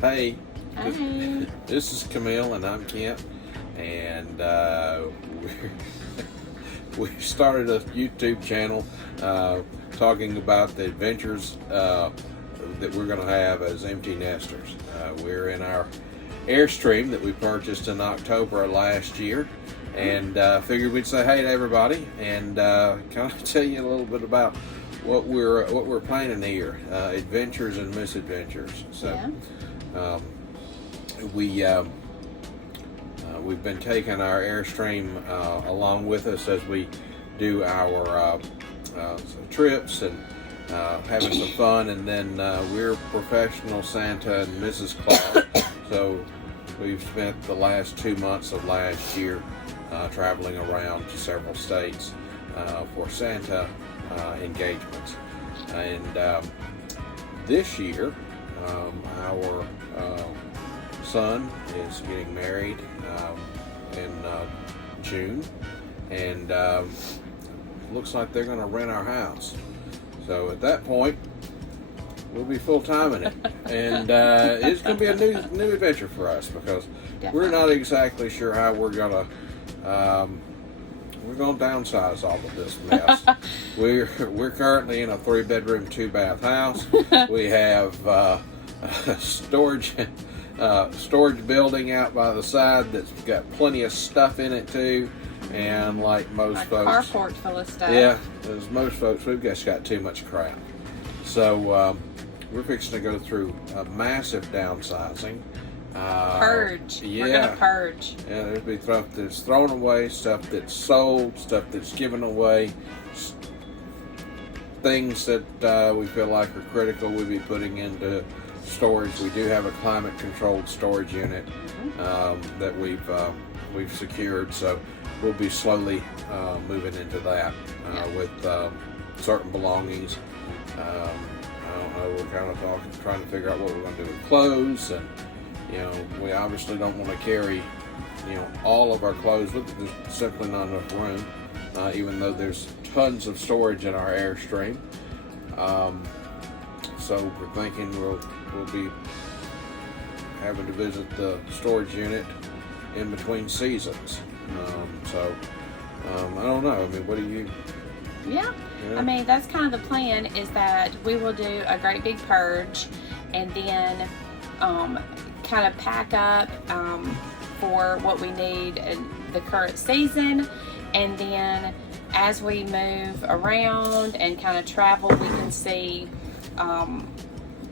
Hey, Hi. this is Camille and I'm Kent, and we started a YouTube channel talking about the adventures that we're going to have as empty nesters. We're in our Airstream that we purchased in October of last year, and figured we'd say hey to everybody and kind of tell you a little bit about what we're planning here, adventures and misadventures. So. Yeah. We've been taking our Airstream along with us as we do our trips and having some fun, and then we're professional Santa and Mrs. Claus, so we've spent the last 2 months of last year traveling around to several states for Santa engagements, and this year our son is getting married in June, and looks like they're going to rent our house. So at that point, we'll be full-time in it, and it's going to be a new adventure for us, because we're not exactly sure how we're going to downsize all of this mess. We're currently in a 3-bedroom, 2-bath house. We have storage building out by the side that's got plenty of stuff in it too, and like most folks, carport full of stuff. Yeah, as most folks, we've just got too much crap. So we're fixing to go through a massive downsizing. Purge. Yeah. We're gonna purge. Yeah, there'll be stuff that's thrown away, stuff that's sold, stuff that's given away, things that we feel like are critical we'll be putting into storage. We do have a climate controlled storage unit that we've secured, so we'll be slowly moving into that with certain belongings. I don't know, we're kind of trying to figure out what we're going to do with clothes, and we obviously don't want to carry all of our clothes with us. There's simply not enough room, even though there's tons of storage in our Airstream. So we're thinking we'll be having to visit the storage unit in between seasons. I don't know. I mean, what do you? Yeah. I mean, that's kind of the plan, is that we will do a great big purge, and then kind of pack up for what we need in the current season, and then as we move around and kind of travel, we can see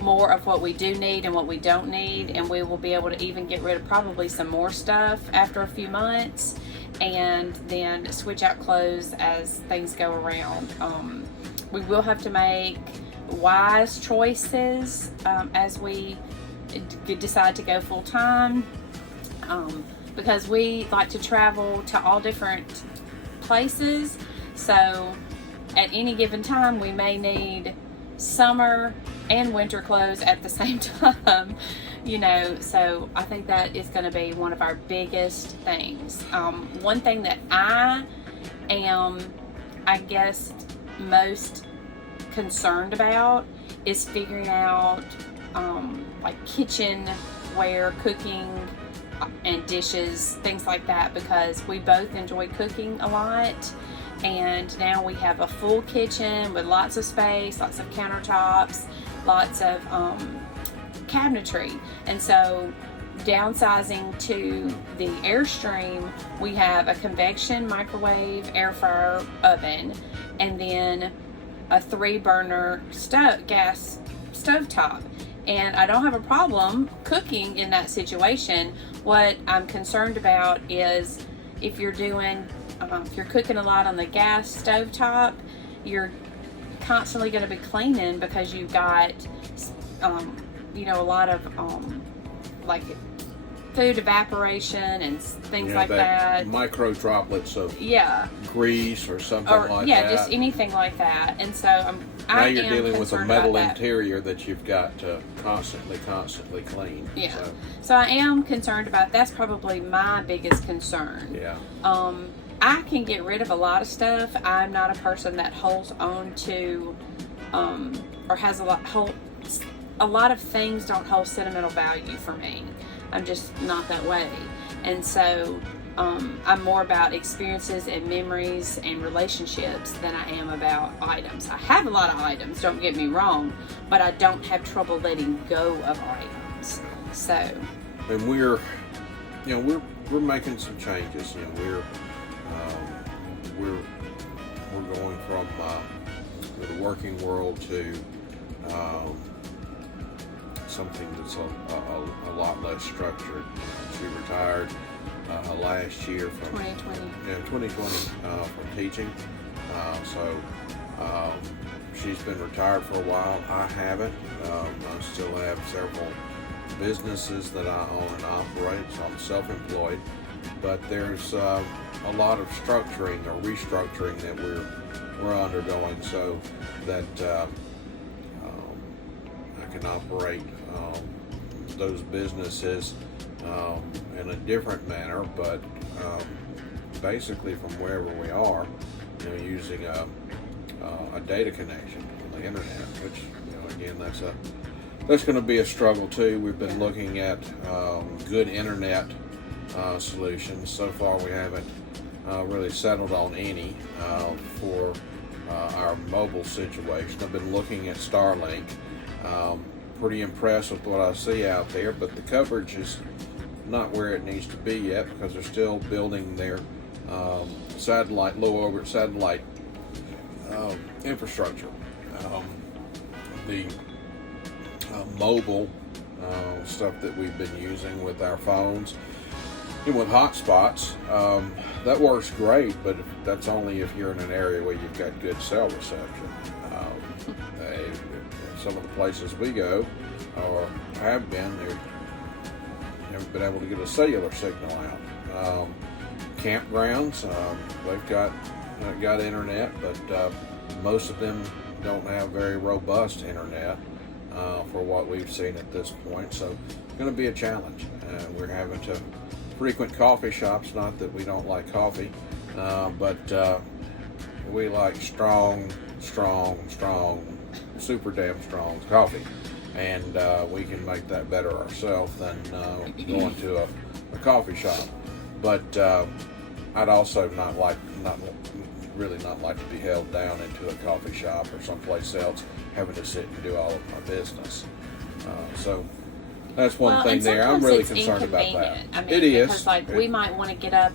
more of what we do need and what we don't need, and we will be able to even get rid of probably some more stuff after a few months, and then switch out clothes as things go around. We will have to make wise choices as we decide to go full time, because we like to travel to all different places, so at any given time we may need summer and winter clothes at the same time, so I think that is going to be one of our biggest things. One thing that I am, I guess, most concerned about is figuring out like kitchenware, cooking and dishes, things like that, because we both enjoy cooking a lot, and now we have a full kitchen with lots of space, lots of countertops, lots of cabinetry. And so downsizing to the Airstream, we have a convection microwave, air fryer, oven, and then a 3-burner gas stovetop. And I don't have a problem cooking in that situation. What I'm concerned about is if you're cooking a lot on the gas stovetop, you're constantly going to be cleaning, because you've got a lot of like food evaporation and things like that. Micro droplets of Yeah. grease or something like that. Yeah, just anything like that. And so Now I you're am dealing with a concerned metal about that. interior that you've got to constantly clean. Yeah. So I am concerned about, that's probably my biggest concern. Yeah. I can get rid of a lot of stuff. I'm not a person that holds on to or has a lot of things don't hold sentimental value for me. I'm just not that way. And so I'm more about experiences and memories and relationships than I am about items. I have a lot of items, don't get me wrong, but I don't have trouble letting go of items. So, and we're making some changes. We're going from the working world to something that's a lot less structured. She retired last year from 2020 from teaching. She's been retired for a while. I haven't. I still have several businesses that I own and operate, so I'm self-employed. But there's a lot of structuring or restructuring that we're undergoing, so that I can operate those businesses in a different manner, but basically from wherever we are, using a data connection on the internet, which again that's going to be a struggle too. We've been looking at good internet solutions. So far, we haven't really settled on any for our mobile situation. I've been looking at Starlink. Pretty impressed with what I see out there, but the coverage is not where it needs to be yet because they're still building their satellite, low orbit satellite infrastructure. The mobile stuff that we've been using with our phones and with hotspots, that works great, but that's only if you're in an area where you've got good cell reception. Some of the places we go or have been, they haven't been able to get a cellular signal out. Campgrounds, they've got internet, but most of them don't have very robust internet for what we've seen at this point. So it's going to be a challenge. We're having to frequent coffee shops, not that we don't like coffee, but we like strong, super damn strong coffee, and we can make that better ourselves than going to a coffee shop. But I'd also not like to be held down into a coffee shop or someplace else, having to sit and do all of my business. So that's one thing there. I'm really concerned about that. I mean, it is because we might want to get up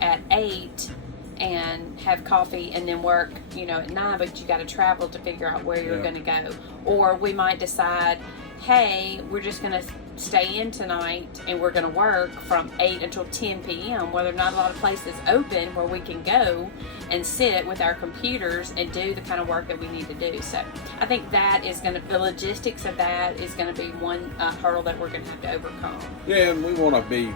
at 8 and have coffee and then work, at 9, but you got to travel to figure out where you're going to go. Or we might decide, hey, we're just going to stay in tonight and we're going to work from 8 until 10 p.m. where there are not a lot of places open where we can go and sit with our computers and do the kind of work that we need to do. So I think that is the logistics of that is going to be one hurdle that we're going to have to overcome. Yeah, and we want to be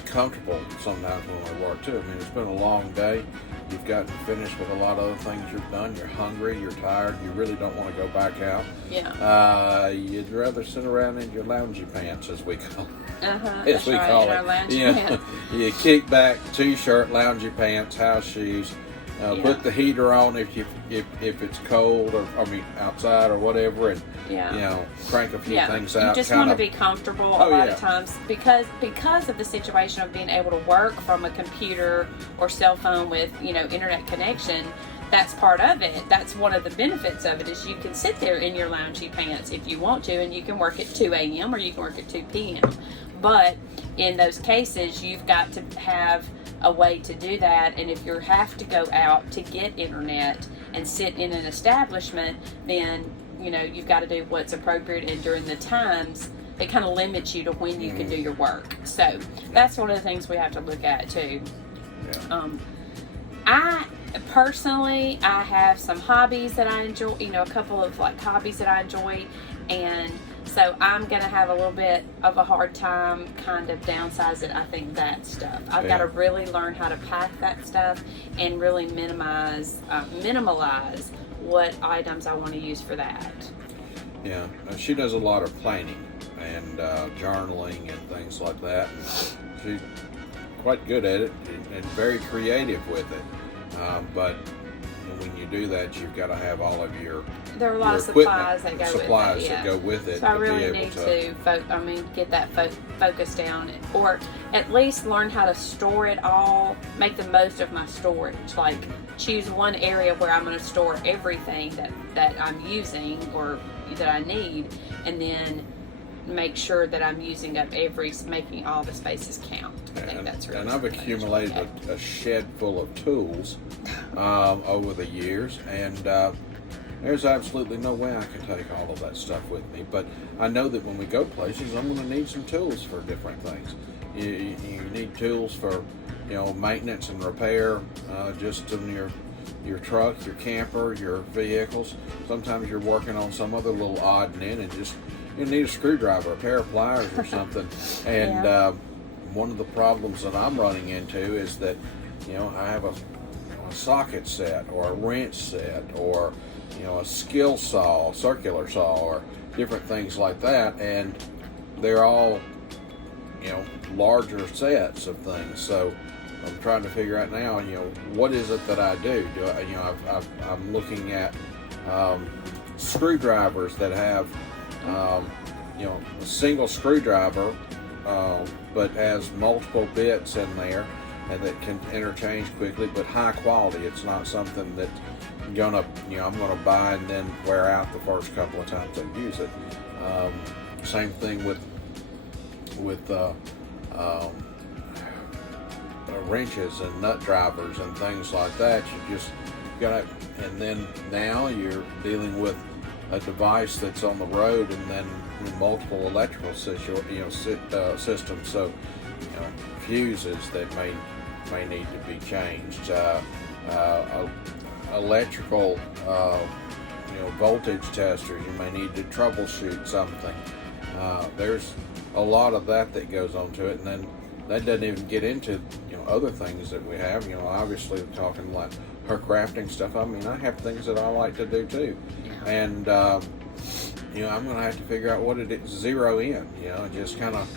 comfortable sometimes when we work too. I mean, it's been a long day. You've gotten finished with a lot of other things you've done. You're hungry, you're tired, you really don't want to go back out. Yeah. You'd rather sit around in your loungy pants, as we call it. That's right, in our loungy pants. You kick back, t-shirt, loungy pants, house shoes. Put the heater on if it's cold or outside or whatever, and crank a few things out. You just want to be comfortable a lot of times because of the situation of being able to work from a computer or cell phone with internet connection. That's part of it. That's one of the benefits of it is you can sit there in your loungy pants if you want to, and you can work at 2 a.m. or you can work at 2 p.m. But in those cases, you've got to have a way to do that, and if you have to go out to get internet and sit in an establishment, then you've got to do what's appropriate, and during the times it kind of limits you to when you can do your work. So that's one of the things we have to look at too. I personally have some hobbies that I enjoy, a couple of hobbies that I enjoy, and so I'm going to have a little bit of a hard time kind of downsizing, I think, that stuff. I've got to really learn how to pack that stuff and really minimalize what items I want to use for that. Yeah, she does a lot of planning and journaling and things like that. She's quite good at it and very creative with it. But when you do that, you've got to have all of your there are a lot of equipment, supplies that go supplies with it. that go with it. So I to really be able need to get that focus down, or at least learn how to store it all, make the most of my storage. Like choose one area where I'm going to store everything that I'm using or that I need, and then make sure that I'm using up making all the spaces count. I think that's really. And I've accumulated a shed full of tools over the years, and there's absolutely no way I can take all of that stuff with me. But I know that when we go places, I'm going to need some tools for different things. You need tools for, maintenance and repair, just on your truck, your camper, your vehicles. Sometimes you're working on some other little odd and end, and just you need a screwdriver, a pair of pliers, or something. And one of the problems that I'm running into is that, I have a socket set or a wrench set or a skill saw, circular saw, or different things like that, and they're all larger sets of things. So I'm trying to figure out now, what is it that I do? I'm looking at screwdrivers that have a single screwdriver, but has multiple bits in there and that can interchange quickly, but high quality. It's not something that I'm gonna buy and then wear out the first couple of times I use it. Same thing with wrenches and nut drivers and things like that. You just gotta, and then now you're dealing with a device that's on the road, and then multiple electrical systems. So fuses that may need to be changed. Electrical voltage testers. You may need to troubleshoot something. There's a lot of that goes onto it, and then that doesn't even get into other things that we have. Obviously talking like her crafting stuff. I mean, I have things that I like to do too, and I'm going to have to figure out what it is, zero in. Just kind of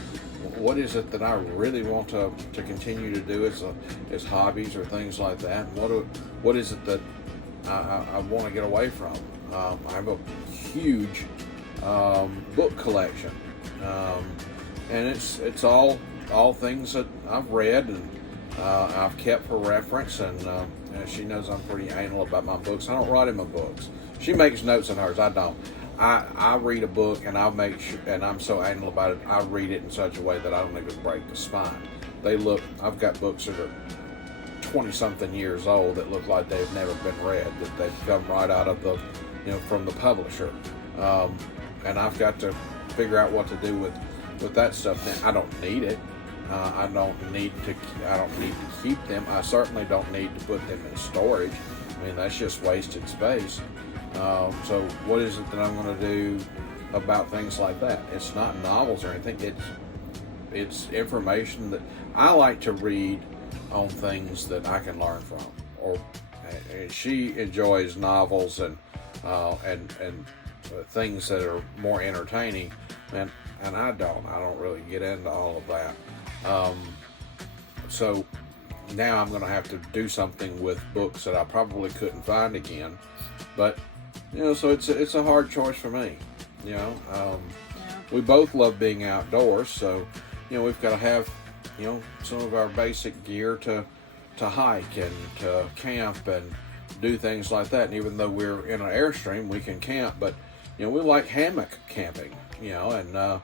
what is it that I really want to continue to do as hobbies or things like that. And what is it that I want to get away from? I have a huge book collection, and it's all things that I've read and I've kept for reference. And she knows I'm pretty anal about my books. I don't write in my books. She makes notes in hers. I don't. I read a book and I'll make sure, and I'm so anal about it, I read it in such a way that I don't even break the spine. I've got books that are 20-something years old that look like they've never been read, that they've come right out of the, from the publisher. And I've got to figure out what to do with that stuff. Now, I don't need it. I don't need to keep them. I certainly don't need to put them in storage. I mean, that's just wasted space. So what is it that I'm going to do about things like that? It's not novels or anything. It's information that I like to read on things that I can learn from. Or she enjoys novels and things that are more entertaining, and I don't really get into all of that. So now I'm going to have to do something with books that I probably couldn't find again, but so it's a hard choice for me. We both love being outdoors, so we've got to have some of our basic gear to hike and to camp and do things like that. And even though we're in an Airstream, we can camp, but we like hammock camping. And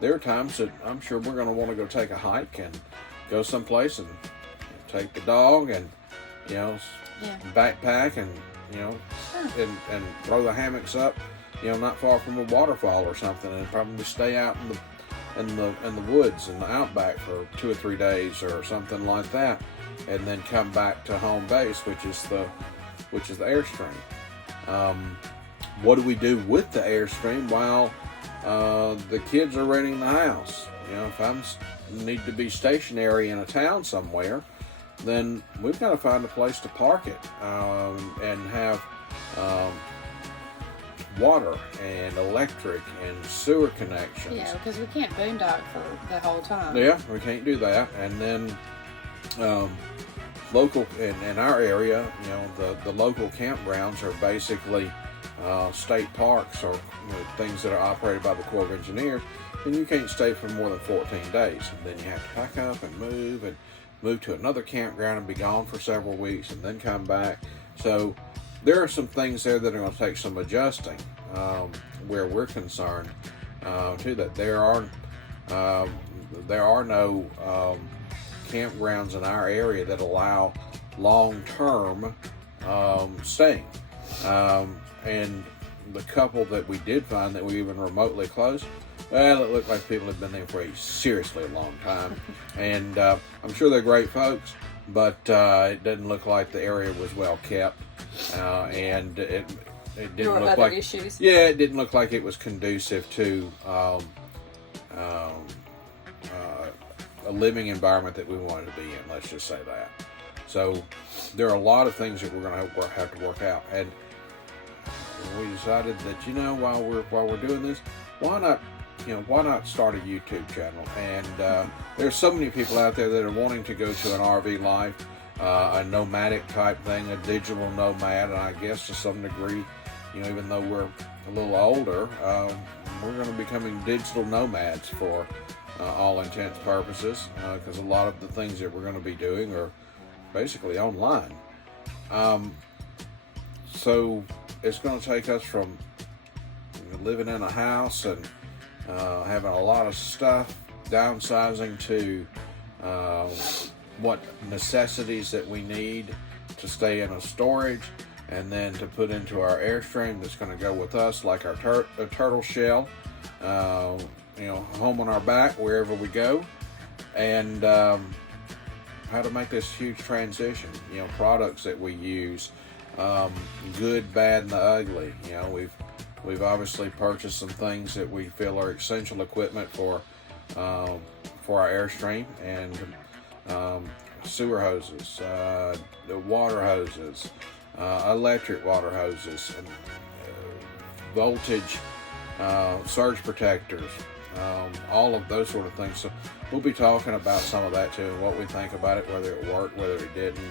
there are times that I'm sure we're going to want to go take a hike and go someplace and take the dog and backpack and and throw the hammocks up not far from a waterfall or something, and probably stay out in the woods and the outback for 2 or 3 days or something like that, and then come back to home base, which is the Airstream. What do we do with the Airstream while the kids are renting the house? If I need to be stationary in a town somewhere, then we've got to find a place to park it and have water and electric and sewer connections. Yeah, because we can't boondock for the whole time. Yeah, we can't do that. And then local in our area, you know, the local campgrounds are basically state parks or things that are operated by the Corps of Engineers, and you can't stay for more than 14 days. And then you have to pack up and move to another campground and be gone for several weeks and then come back. So there are some things there that are going to take some adjusting where we're concerned to that. There are no campgrounds in our area that allow long-term staying. And the couple that we did find that we even remotely close, well, it looked like people had been there for a seriously long time. And I'm sure they're great folks, but it didn't look like the area was well kept. And it didn't look like issues. Yeah, it didn't look like it was conducive to a living environment that we wanted to be in. Let's just say that. So there are a lot of things that we're going to have to work out, and we decided that, you know, while we're doing this, why not start a YouTube channel? And there's so many people out there that are wanting to go to an RV life, a nomadic type thing, a digital nomad, and I guess to some degree, you know, even though we're a little older, we're going to be becoming digital nomads for all intents and purposes, because a lot of the things that we're going to be doing are basically online. So it's going to take us from living in a house and having a lot of stuff, downsizing to what necessities that we need to stay in a storage, and then to put into our Airstream that's going to go with us, like our turtle shell, you know, home on our back wherever we go, and how to make this huge transition. You know, products that we use, good, bad, and the ugly. You know, we've obviously purchased some things that we feel are essential equipment for our Airstream, and sewer hoses, the water hoses, electric water hoses, and voltage surge protectors, all of those sort of things. So we'll be talking about some of that too, and what we think about it, whether it worked, whether it didn't.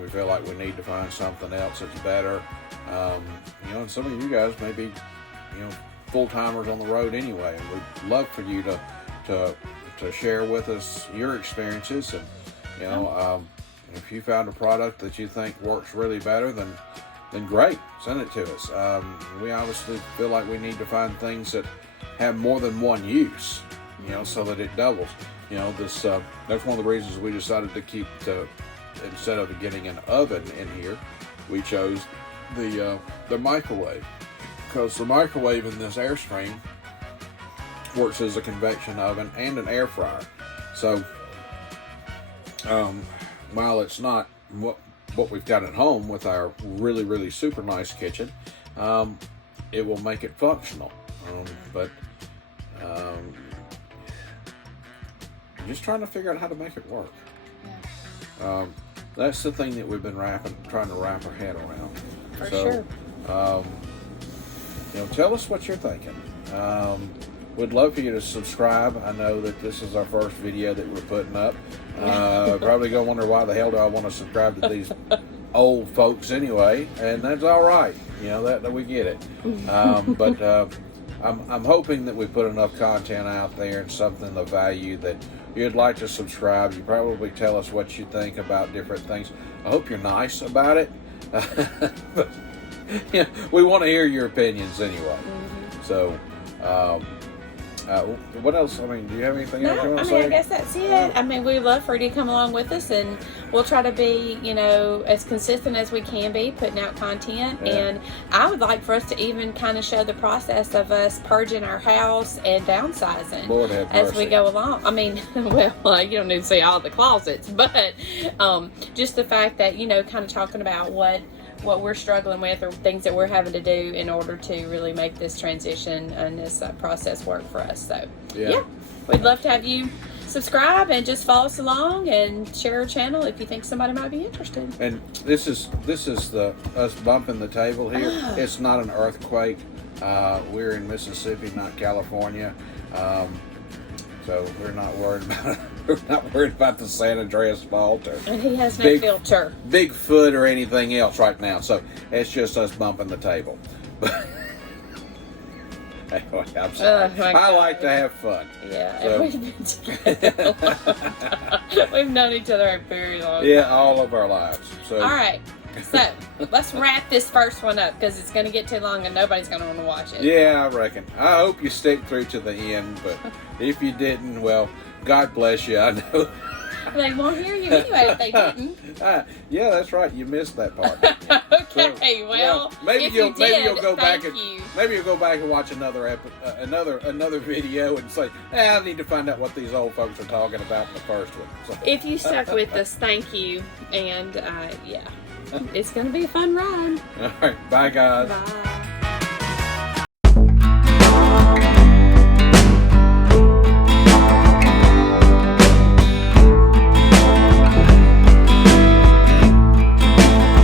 We feel like we need to find something else that's better. You know, and some of you guys may be, you know, full-timers on the road anyway, and we'd love for you to share with us your experiences. And, you know, if you found a product that you think works really better, then great, send it to us. We obviously feel like we need to find things that have more than one use, you know, so that it doubles. You know, this that's one of the reasons we decided to keep instead of getting an oven in here, we chose the microwave, because the microwave in this Airstream works as a convection oven and an air fryer. So while it's not what we've got at home with our really, really super nice kitchen, it will make it functional. But just trying to figure out how to make it work. That's the thing that we've been trying to wrap our head around. For sure. You know, tell us what you're thinking. We'd love for you to subscribe. I know that this is our first video that we're putting up. Probably gonna wonder why the hell do I want to subscribe to these old folks anyway, and that's all right. You know, that we get it. But I'm hoping that we put enough content out there and something of value that you'd like to subscribe. You probably tell us what you think about different things. I hope you're nice about it. But, yeah, we want to hear your opinions anyway. So, what else? I mean, do you have anything else you want to say? I guess that's it. I mean, we'd love for you to come along with us, and we'll try to be, you know, as consistent as we can be, putting out content. Yeah. And I would like for us to even kind of show the process of us purging our house and downsizing Lord have mercy. As we go along. I mean, well, you don't need to see all the closets, but just the fact that, you know, kind of talking about what we're struggling with, or things that we're having to do in order to really make this transition and this process work for us. So yeah, we'd love to have you subscribe and just follow us along and share our channel if you think somebody might be interested. And this is us bumping the table here. It's not an earthquake. We're in Mississippi, not California. So we're not worried about the San Andreas fault or And he has no filter. Bigfoot or anything else right now. So it's just us bumping the table. But anyway, I'm sorry. I like to have fun. Yeah, So, and we've been together a long time. We've known each other a very long time. Yeah, all of our lives. So All right. So let's wrap this first one up because it's going to get too long and nobody's going to want to watch it. Yeah, I reckon. I hope you stick through to the end, but if you didn't, well, God bless you. I know. They won't hear you anyway if they didn't. Yeah, that's right. You missed that part. Okay, well, maybe if you'll you go back thank and you. maybe you'll go back and watch another video and say, I need to find out what these old folks are talking about in the first one. So. If you stuck with us, thank you. And yeah, it's going to be a fun ride. All right, bye guys. Bye.